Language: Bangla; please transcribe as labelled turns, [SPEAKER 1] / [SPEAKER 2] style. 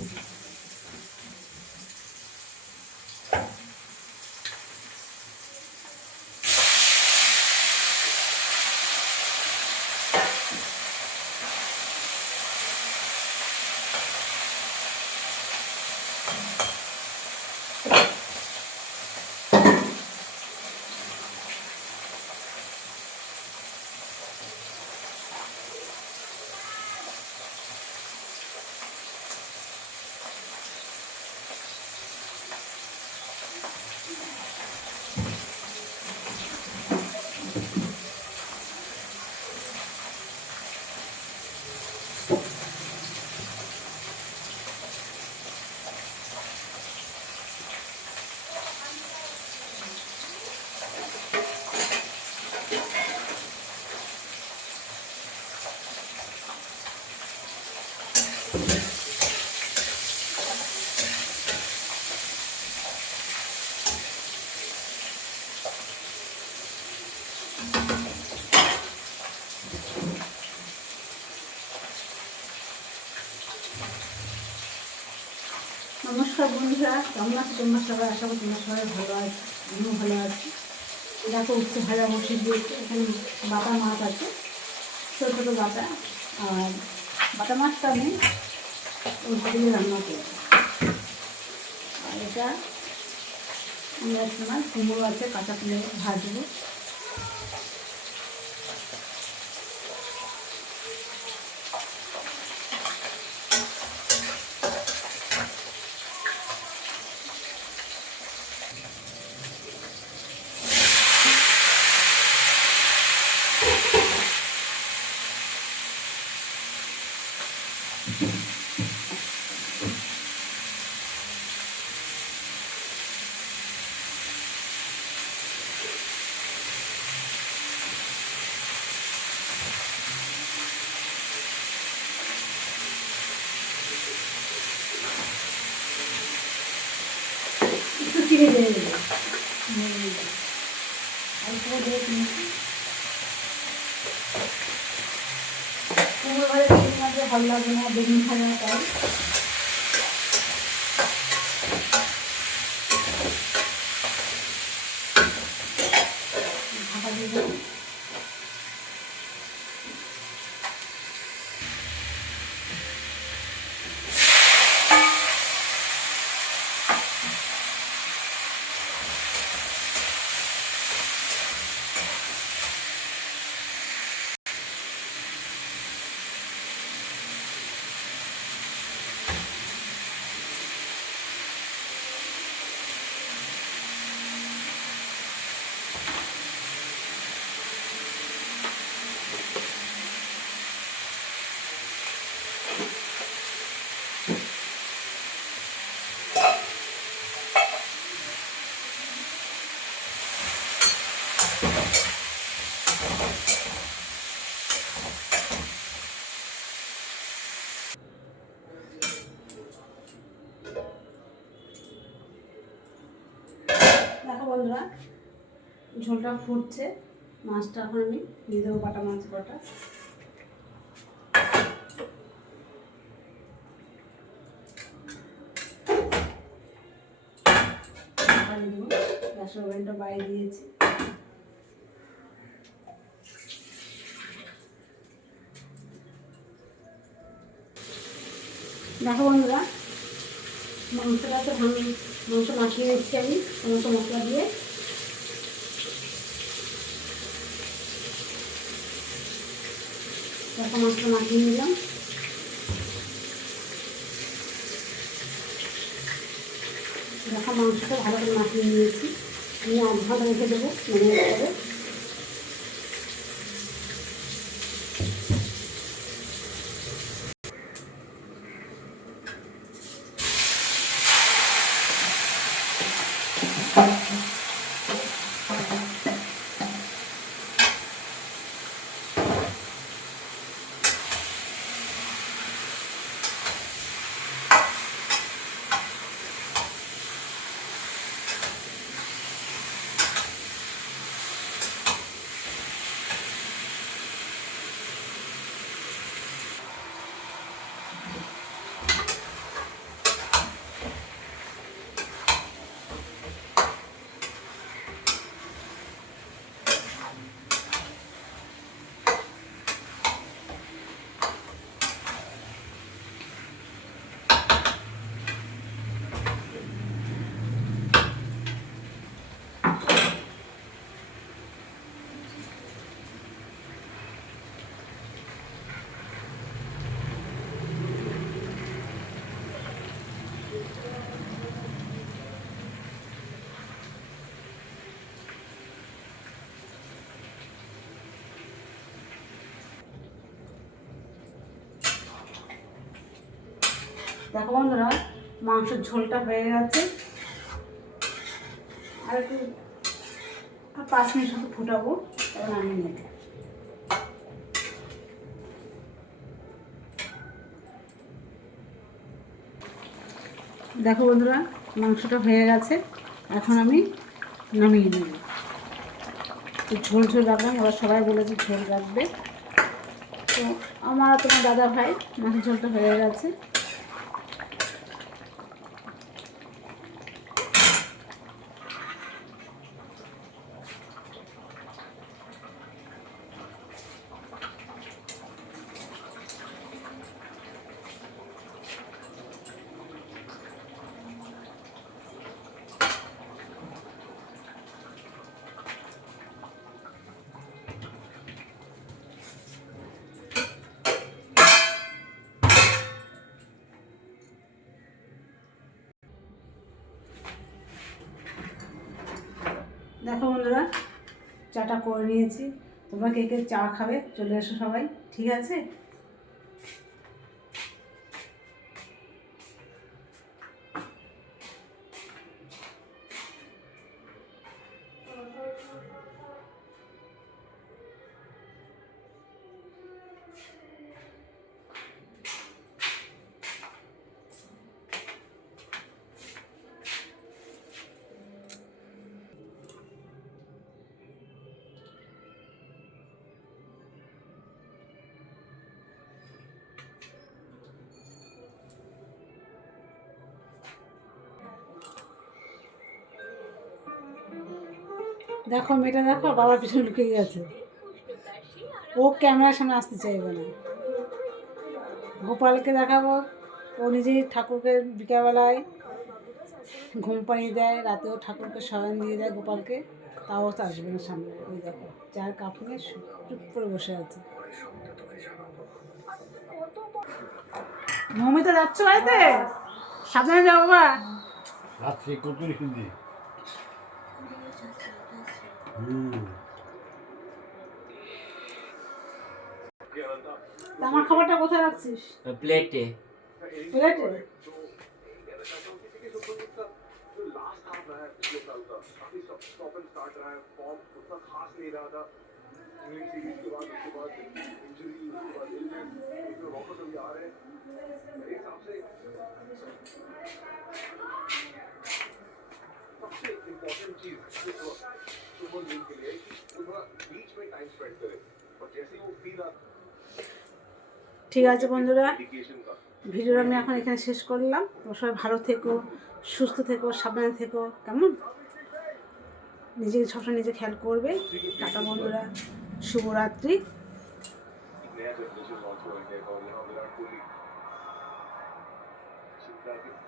[SPEAKER 1] Thank you. নমস্কার বন্ধুরা, কেমন আছো? তোমরা সবাই? আশা করি তোমরা সবাই ভালো আছো, আমিও ভালো আছি। দেখো উচ্ছে ভাজা বসে দিয়েছে এখানে বাটা মাছ আছে, ছোটো ছোটো বাটা। আর বাটা মাছটা আমি উল্টে দিয়ে রান্না করব। আর এটা আমরা কুমড়ো আছে, কাঁচা কুমড়ো ভাজবো একটু চিনি দিয়ে দেবো অল্প দিয়ে চিনি কুমড়ো ভাজা চিনি মাঝে ভালো লাগে না। বেগুন ভাজা তাই ঢাকা দিয়ে বন্ধুরা ঝোলটা ফুটছে। মাছটা এখন আমি দিয়ে দেবো বাটা মাছ গ্যাসের ওভেনটা বাইরে দিয়েছি। দেখো বন্ধুরা, মাংসটা তো ভাঙি মাংস মাখিয়ে নিচ্ছি আমি, সমস্ত মশলা দিয়ে। দেখো মাংসটা মাখিয়ে নিলাম। দেখো মাংসটা ভালো করে মাখিয়ে নিয়েছি। আমি আধ ঘণ্টা রেখে দেবো, মনে করে দেখো বন্ধুরা, মাংসের ঝোলটা হয়ে গেছে। আর একটু, আর পাঁচ মিনিট মতো ফুটাবো তখন আমি নেব। দেখো বন্ধুরা, মাংসটা হয়ে গেছে। এখন আমি নামিয়ে নেব। ঝোল ঝোল রাখলাম ওরা সবাই বলেছে ঝোল রাখবে। তো আমার তোমার দাদা ভাই মাছের ঝোলটা হয়ে গেছে। দেখো বন্ধুরা, চাটা করে নিয়েছি। তোমরা কে কে চা খাবে, চলে এসো সবাই, ঠিক আছে? দেখো, মেয়েটা দেখো, বাবার পিছনে লুকিয়ে গেছে। ও ক্যামেরার সামনে আসতে চাইবে না। গোপালকে দেখাবো, ও নিজেই ঠাকুরকে বিকেলবেলায় ঘুম পাড়িয়ে দেয়, রাতেও ঠাকুরকে শয়ন দিয়ে দেয় গোপালকে, তাও তো আসবে না সামনে। ওই দেখো চার কাপ নিয়ে চুপ করে বসে আছে। মমিতা, যাচ্ছ বাড়িতে? সাবধানে যাও, বাবা।
[SPEAKER 2] রাত্রে কত হিন্দি?
[SPEAKER 1] আমার খাবারটা কোথায় রাখছিস
[SPEAKER 3] প্লেটে
[SPEAKER 1] প্লেটে
[SPEAKER 4] लास्ट हाफ रहा है पिछले साल का काफी स्टॉप एंड स्टार्ट रहा है फॉर्म उतना खास नहीं रहा था इंग्लिश सीरीज के बाद उसके बाद इंजरी उसके बाद इलनेस उसमें वापस अभी आ रहे हैं मेरे हिसाब से सबसे इम्पोर्टेंट चीज
[SPEAKER 1] ঠিক আছে, বন্ধুরা। ভিডিওটা আমি এখন এখানে শেষ করলাম। সবাই ভালো থেকো, সুস্থ থেকো, সাবধানে থেকো, কেমন? নিজেকে সবসময় নিজে খেয়াল করবে। টাটা, বন্ধুরা। শুভরাত্রি।
[SPEAKER 4] Thank you.